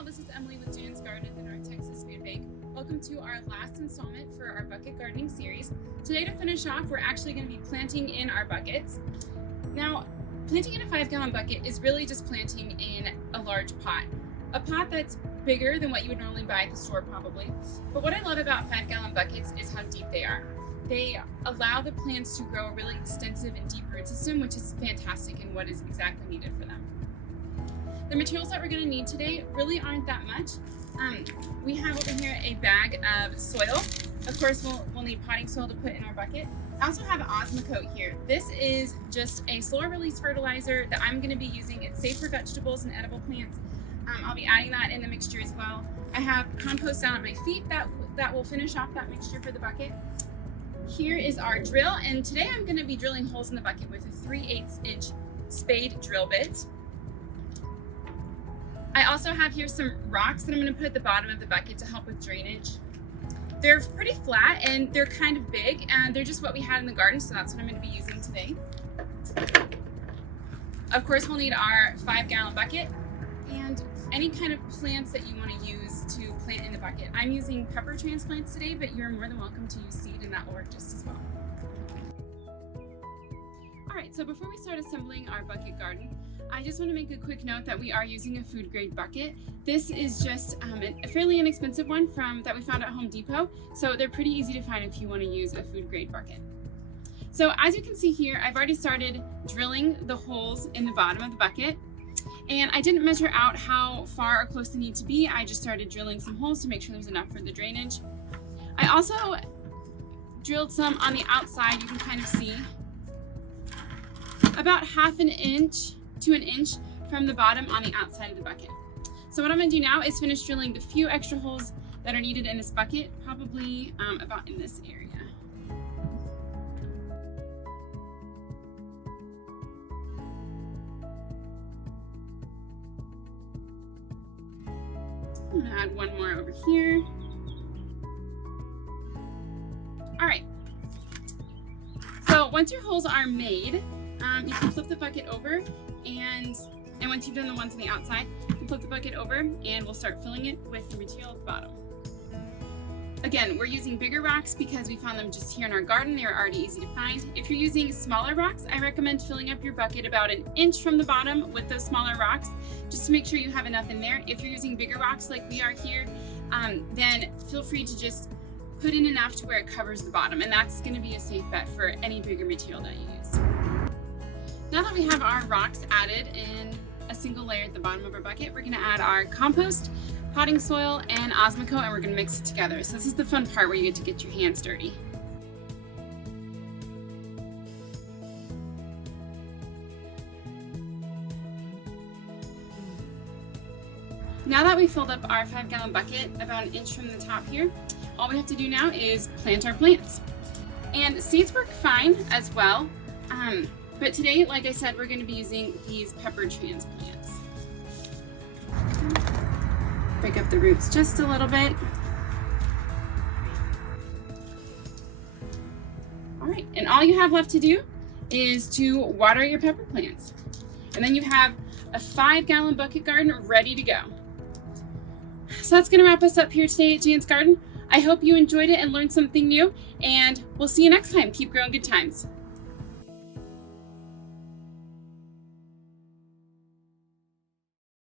all, this is Emily with Jan's Garden at the North Texas Food Bank. Welcome to our last installment for our bucket gardening series. Today, to finish off, we're actually going to be planting in our buckets. Now, planting in a 5-gallon bucket is really just planting in a large pot. A pot that's bigger than what you would normally buy at the store probably. But what I love about 5-gallon buckets is how deep they are. They allow the plants to grow a really extensive and deep root system, which is fantastic and what is exactly needed for them. The materials that we're going to need today really aren't that much. We have over here a bag of soil. Of course, we'll need potting soil to put in our bucket. I also have Osmocote here. This is just a slower release fertilizer that I'm going to be using. It's safe for vegetables and edible plants. I'll be adding that in the mixture as well. I have compost down at my feet that will finish off that mixture for the bucket. Here is our drill, and today I'm going to be drilling holes in the bucket with a 3/8 inch spade drill bit. I also have here some rocks that I'm going to put at the bottom of the bucket to help with drainage. They're pretty flat and they're kind of big, and they're just what we had in the garden, so that's what I'm going to be using today. Of course, we'll need our 5-gallon bucket and any kind of plants that you want to use to plant in the bucket. I'm using pepper transplants today, but you're more than welcome to use seed, and that will work just as well. All right, so before we start assembling our bucket garden, I just want to make a quick note that we are using a food grade bucket. This is just a fairly inexpensive one that we found at Home Depot, so they're pretty easy to find if you want to use a food grade bucket. So as you can see here, I've already started drilling the holes in the bottom of the bucket, and I didn't measure out how far or close they need to be. I just started drilling some holes to make sure there's enough for the drainage. I also drilled some on the outside. You can kind of see about 1/2 inch to 1 inch from the bottom on the outside of the bucket. So what I'm going to do now is finish drilling the few extra holes that are needed in this bucket, probably about in this area. I'm going to add one more over here. All right. So once your holes are made, you can flip the bucket over, and once you've done the ones on the outside, you can flip the bucket over and we'll start filling it with the material at the bottom. Again, we're using bigger rocks because we found them just here in our garden. They are already easy to find. If you're using smaller rocks, I recommend filling up your bucket about 1 inch from the bottom with those smaller rocks, just to make sure you have enough in there. If you're using bigger rocks like we are here, then feel free to just put in enough to where it covers the bottom, and that's going to be a safe bet for any bigger material that you use. Now that we have our rocks added in a single layer at the bottom of our bucket, we're going to add our compost, potting soil, and Osmocote, and we're going to mix it together. So this is the fun part where you get to get your hands dirty. Now that we've filled up our 5-gallon bucket about 1 inch from the top here, all we have to do now is plant our plants. And seeds work fine as well. But today, like I said, we're going to be using these pepper transplants. Break up the roots just a little bit. All right, and all you have left to do is to water your pepper plants. And then you have a 5-gallon bucket garden ready to go. So that's going to wrap us up here today at Jan's Garden. I hope you enjoyed it and learned something new, and we'll see you next time. Keep growing good times.